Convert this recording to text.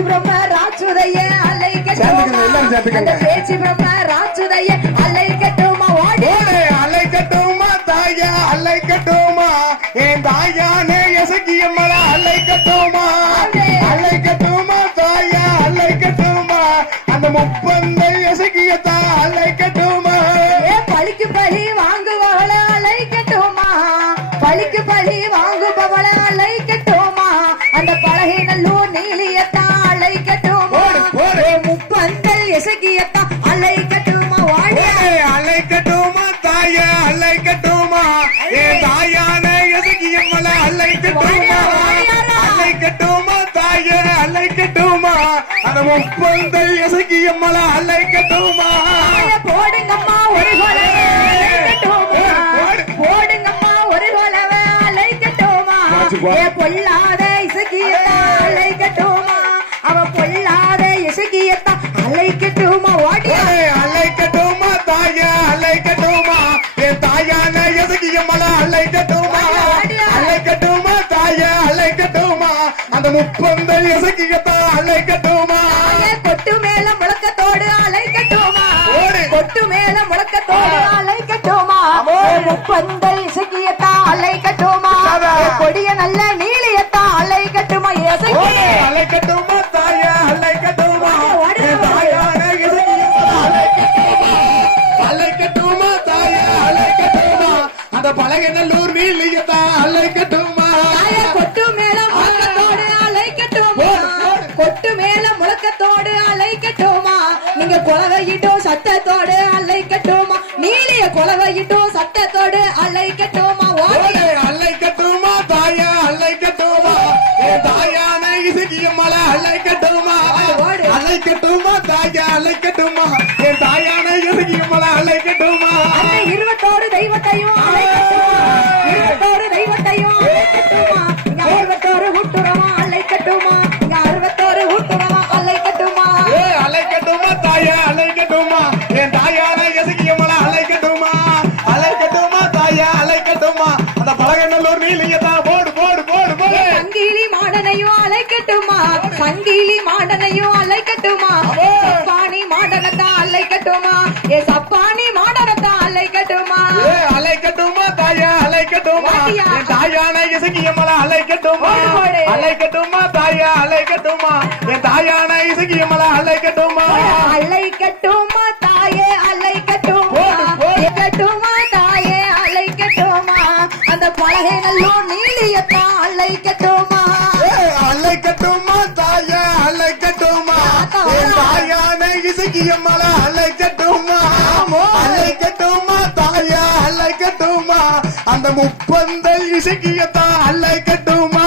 பேச்சு பிரம்ம ராட்சுதைய அலை கட்டுமா அந்த பேச்சு பிரம்ம ராட்சுதைய அலை கட்டுமா ஓடி அலை கட்டுமா தாய அலை கட்டுமா என் தாயானே எசக்கியம்மல அலை கட்டுமா அலை கட்டுமா தாய அலை கட்டுமா அந்த முப்பந்தை எசக்கியத்தா அலை கட்டுமா பழிக்கு பழி வாங்குவவள அலை கட்டுமா பழிக்கு பழி வாங்குபவள அலை கட்டுமா அந்த பழகை நல்லூர் நீலியத்தா அலை கட்டுமா முப்பந்தல் எசகியத்தா அலை கட்டுமா வாடி அலை கட்டுமா தாய அலை கட்டுமா என் தாயான எசகியம்மல அலை கட்டுமா அலை கட்டுமா தாய அலை கட்டுமா அந்த முப்பந்தை எசகியம்மல அலை கட்டுமா போடுங்கம்மா ஒரு கொலவை அலை கட்டுமா போடுங்கம்மா ஒரு கொலவை அலை கட்டுமா பொல்லாத இசகியத்தா அலை கட்டுமா அவ பொல்லாத இசகியத்தா அலை கட்டுமா ஓடி அலை கட்டுமா தாய அலை கட்டுமா என் தாயான எசகியம்மல அலை கட்டுமா அலை கட்டுமா தாய அலை கட்டுமா அந்த முப்பந்தை எசகியத்தா அலை கட்டுமா கொட்டு மேல முழக்கத்தோடு அலை கட்டுமா கொட்டு மேல முழக்கத்தோடு அலை கட்டுமா முப்பந்தை இசகியத்தா அலை கட்டுமா கொடிய நல்ல நீலியத்தா அலை கட்டுமா அலை கட்டுமா தாய அலை கட்டுமா தாயான எசகியம்மல அலை கட்டுமா அலை கட்டுமா தாய அலை கட்டுமா அந்த பழகநல்லூர் நீலியத்தா அலை கட்டுமா கொட்டு மேல முழக்கத்தோடு அலை கட்டுமா கொட்டு மேல முழக்கத்தோடு அலை கட்டுமா நீங்க கொலவையிட்டும் சட்டத்தோடு அலை கட்டுமா நீலிய கொலவையிட்டும் சட்டத்தோடு அலை கட்டுமா ஓடி அலை கட்டுமா தாய அலை கட்டுமா என் தாயான இசகியம்மல அலை கட்டுமா அலை கட்டுமா தாய அலை கட்டுமா என் தாயான இசகியம்மல அலை கட்டுமா அந்த 21 தெய்வத்தையும் அலை கட்டுமா 21 தெய்வத்தையும் அலை கட்டுமா இங்க 61 ஊட்டுறவா அலை கட்டுமா இங்க 61 ஊட்டுறவா அலை கட்டுமா அலை கட்டுமா தாய அலை கட்டுமா என் தாயான இசகியம்மல அலை கட்டுமா அலை கட்டுமா தாய அலை கட்டுமா அந்த பழகநல்லூர் நீலியதா போடு போடு போடு போடு சங்கிலி மாடனையும் அலை கட்டுமா சங்கிலி மாடனையும் அலை கட்டுமா சப்பானி மாடனத்தா அலை கட்டுமா சப்பானி மாடனத்தா அலை கட்டுமா அலை கட்டுமா தாய அலை கட்டுமா என் தாயான இசகியம்மல அலை கட்டுமா அலை கட்டுமா தாய அலை கட்டுமா என் தாயான இசகியம்மல அலை கட்டுமா அலை கட்டுமா தாயே அலை கட்டுமா கட்டுமா தாயே அலை கட்டுமா அந்த பழகை நல்லூர் நீலியத்தா அலை கட்டுமா அலை கட்டுமா தாய அலை கட்டுமா என் தாயான இசகியம்மல அலை கட்டுமா அலை கட்டுமா தாய அலை கட்டுமா அந்த முப்பந்தை இசகியத்தா அலை கட்டுமா